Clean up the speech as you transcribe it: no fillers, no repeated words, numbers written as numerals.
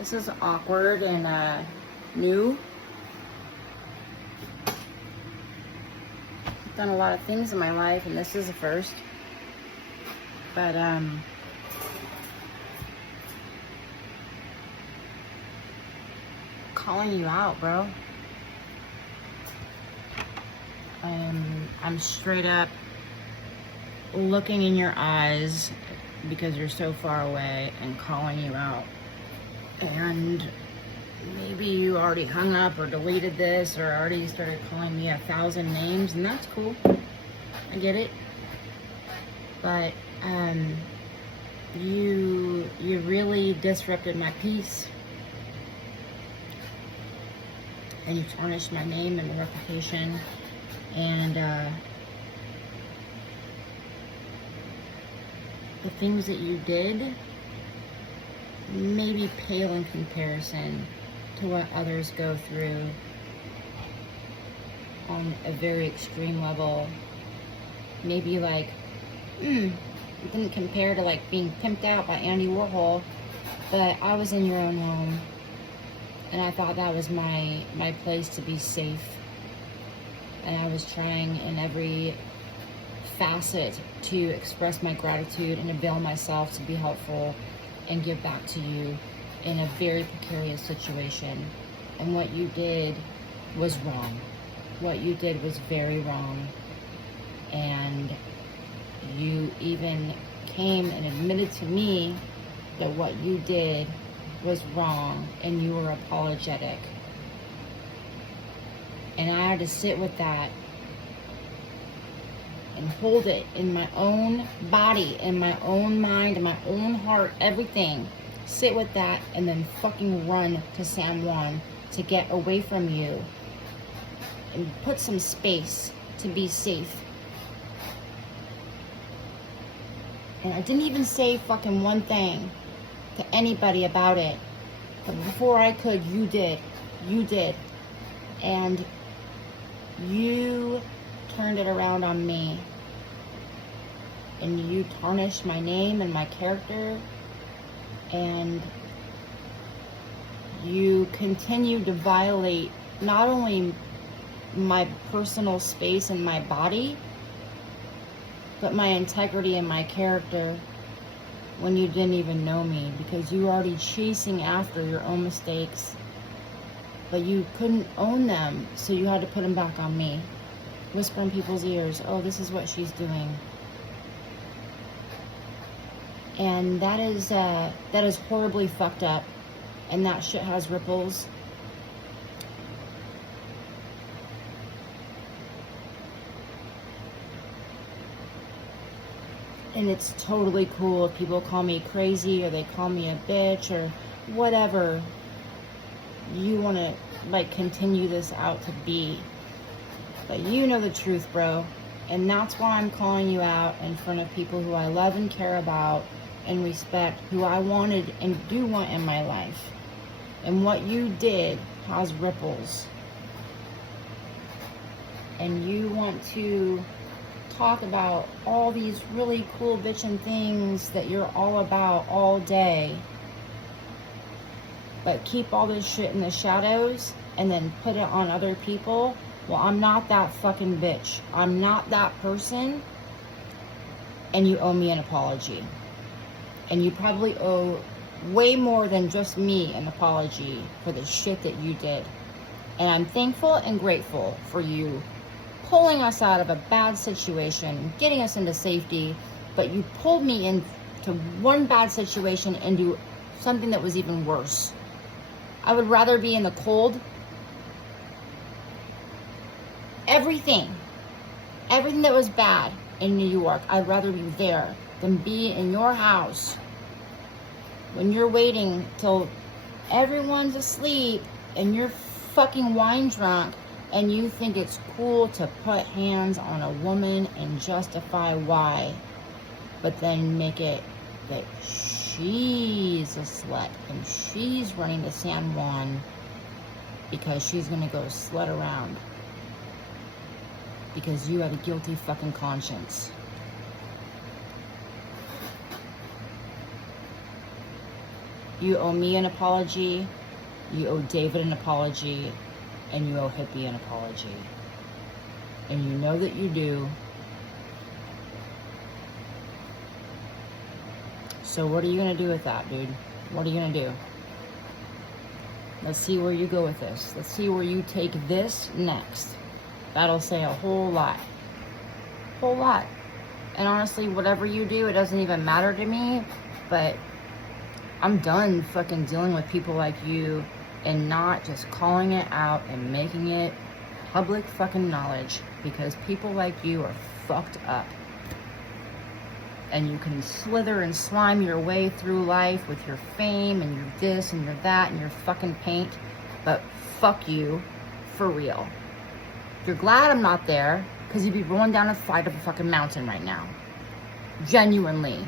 This is awkward and new. I've done a lot of things in my life, and this is the first. But calling you out, bro. I'm straight up looking in your eyes because you're so far away and calling you out. And maybe you already hung up or deleted this or already started calling me 1,000 names, and that's cool. I get it. But you really disrupted my peace. And you tarnished my name and reputation. And the things that you did maybe pale in comparison to what others go through on a very extreme level. Maybe like, it didn't compare to like being pimped out by Andy Warhol, but I was in your own home, and I thought that was my place to be safe. And I was trying in every facet to express my gratitude and avail myself to be helpful and give back to you in a very precarious situation. And what you did was wrong. What you did was very wrong. And you even came and admitted to me that what you did was wrong, and you were apologetic. And I had to sit with that and hold it in my own body, in my own mind, in my own heart, everything. Sit with that and then fucking run to San Juan to get away from you and put some space to be safe. And I didn't even say fucking one thing to anybody about it. But before I could, you did. You did. And you turned it around on me. And you tarnished my name and my character. And you continued to violate not only my personal space and my body, but my integrity and my character when you didn't even know me, because you were already chasing after your own mistakes, but you couldn't own them, so you had to put them back on me. Whisper in people's ears, oh, this is what she's doing. And that is horribly fucked up, and that shit has ripples. And it's totally cool if people call me crazy or they call me a bitch or whatever you want to like continue this out to be. But you know the truth, bro. And that's why I'm calling you out in front of people who I love and care about and respect, who I wanted and do want in my life. And what you did has ripples. And you want to talk about all these really cool bitchin' things that you're all about all day, but keep all this shit in the shadows and then put it on other people. Well, I'm not that fucking bitch. I'm not that person. And you owe me an apology. And you probably owe way more than just me an apology for the shit that you did. And I'm thankful and grateful for you pulling us out of a bad situation, getting us into safety, but you pulled me into one bad situation into something that was even worse. I would rather be in the cold. Everything that was bad in New York, I'd rather be there than be in your house when you're waiting till everyone's asleep and you're fucking wine drunk and you think it's cool to put hands on a woman and justify why, but then make it that she's a slut and she's running to San Juan because she's gonna go slut around because you had a guilty fucking conscience. You owe me an apology, you owe David an apology, and you owe Hippie an apology. And you know that you do. So what are you gonna do with that, dude? What are you gonna do? Let's see where you go with this. Let's see where you take this next. That'll say a whole lot. Whole lot. And honestly, whatever you do, it doesn't even matter to me, but I'm done fucking dealing with people like you and not just calling it out and making it public fucking knowledge, because people like you are fucked up. And you can slither and slime your way through life with your fame and your this and your that and your fucking paint, but fuck you for real. You're glad I'm not there, because you'd be rolling down a side of a fucking mountain right now. Genuinely.